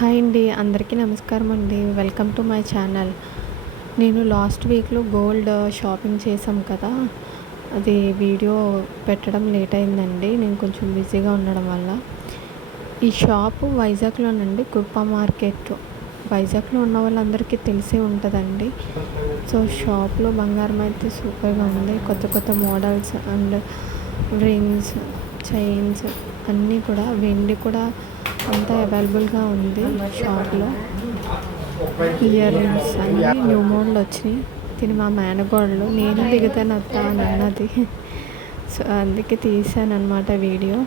Hi అండి, అందరికీ నమస్కారం అండి. Welcome to my channel. నేను లాస్ట్ వీక్లో గోల్డ్ షాపింగ్ చేశాం కదా, అది వీడియో పెట్టడం లేట్ అయిందండి. నేను కొంచెం బిజీగా ఉండడం వల్ల. ఈ షాపు వైజాగ్లోనండి, కృపా మార్కెట్. వైజాగ్లో ఉన్న వాళ్ళందరికీ తెలిసే ఉంటుందండి. సో షాప్లో బంగారం అయితే సూపర్గా ఉంది. కొత్త కొత్త మోడల్స్ అండ్ రింగ్స్, చైన్స్ అన్నీ కూడా, వెండి కూడా అంతా అవైలబుల్గా ఉంది షాప్లో. ఇయర్ రింగ్స్ అన్నీ న్యూ మోడల్ వచ్చినాయి. తిని మా మేనగోడలు నేను దిగుతాను అత్త అని అన్నది. సో అందుకే తీసాను అనమాట వీడియో.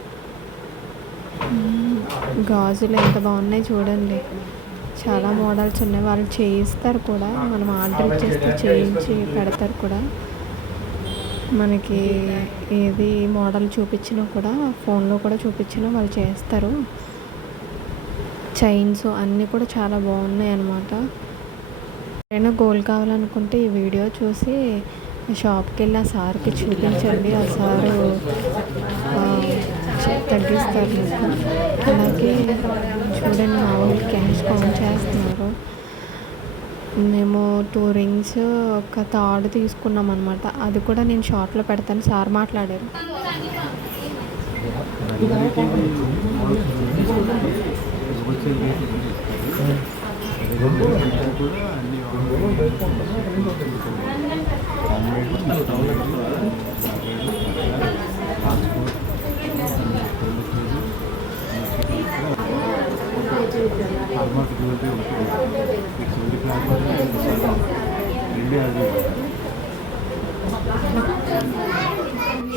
గాజులు ఎంత బాగున్నాయి చూడండి. చాలా మోడల్స్ ఉన్నాయి. వాళ్ళు చేయిస్తారు కూడా, మనం ఆర్డర్ ఇచ్చేస్తే చేయించి పెడతారు కూడా. మనకి ఏది మోడల్ చూపించినా కూడా, ఫోన్లో కూడా చూపించినా వాళ్ళు చేస్తారు. చైన్స్ అన్నీ కూడా చాలా బాగున్నాయి అన్నమాట. ఎవరైనా గోల్డ్ కావాలనుకుంటే ఈ వీడియో చూసి షాప్కి వెళ్ళి ఆ సార్కి చూపించండి. ఆ సారు తగ్గిస్తారు మీకు. అలాగే చూడండి, మా ఊళ్ళకి క్యాష్ కౌంట్ చేస్తున్నారు. మేము 2 రింగ్స్, ఒక తాడు తీసుకున్నాం అనమాట. అది కూడా నేను షార్ట్లో పెడతాను, సార్ మాట్లాడారు.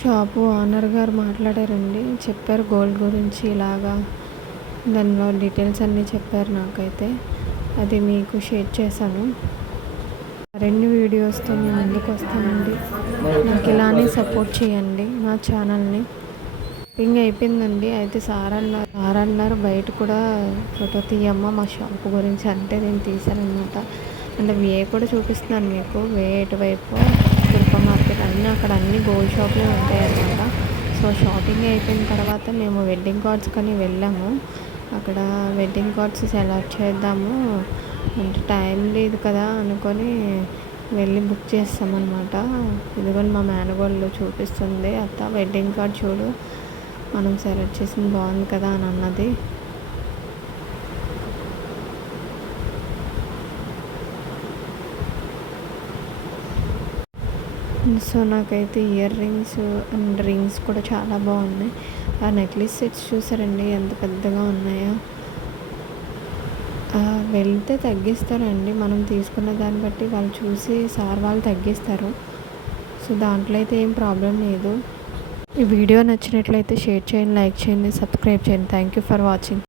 షాపు ఓనర్ గారు మాట్లాడారండి, చెప్పారు గోల్డ్ గురించి ఇలాగా. దానిలో డీటెయిల్స్ అన్నీ చెప్పారు నాకైతే. అది మీకు షేర్ చేశాను. మరిన్ని వీడియోస్తో మీ ముందుకు వస్తానండి. నాకు ఇలానే సపోర్ట్ చేయండి నా ఛానల్ని. షాపింగ్ అయిపోయిందండి. అయితే సార్ అన్నారు బయట కూడా ఫోటో తీయమ్మా మా షాప్ గురించి. అంటే నేను తీశానమాట. అంటే వే కూడా చూపిస్తున్నాను మీకు. వే ఎటువైపు కృపా మార్కెట్ అన్నీ, అక్కడ అన్ని గోల్డ్ షాప్లే ఉంటాయి అన్నమాట. సో షాపింగ్ అయిపోయిన తర్వాత మేము వెడ్డింగ్ కార్డ్స్ కానీ వెళ్ళాము. అక్కడ వెడ్డింగ్ కార్డ్స్ సెలెక్ట్ చేద్దాము అంటే టైం లేదు కదా అనుకొని వెళ్ళి బుక్ చేస్తామన్నమాట. ఇదిగోని మా మేనగోళ్ళు చూపిస్తుంది, అత్త వెడ్డింగ్ కార్డ్ చూడు, మనం సెలెక్ట్ చేసింది బాగుంది కదా అని అన్నది. సో నాకైతే ఇయర్ రింగ్స్ అండ్ రింగ్స్ కూడా చాలా బాగున్నాయి. ఆ నెక్లెస్ సెట్స్ చూసారండి ఎంత పెద్దగా ఉన్నాయో. వెళ్తే తగ్గిస్తారండి, మనం తీసుకున్న దాన్ని బట్టి వాళ్ళు చూసి సార్ వాళ్ళు తగ్గిస్తారు. సో దాంట్లో అయితే ఏం ప్రాబ్లం లేదు. ఈ వీడియో నచ్చినట్లయితే షేర్ చేయండి, లైక్ చేయండి, సబ్స్క్రైబ్ చేయండి. Thank you for watching.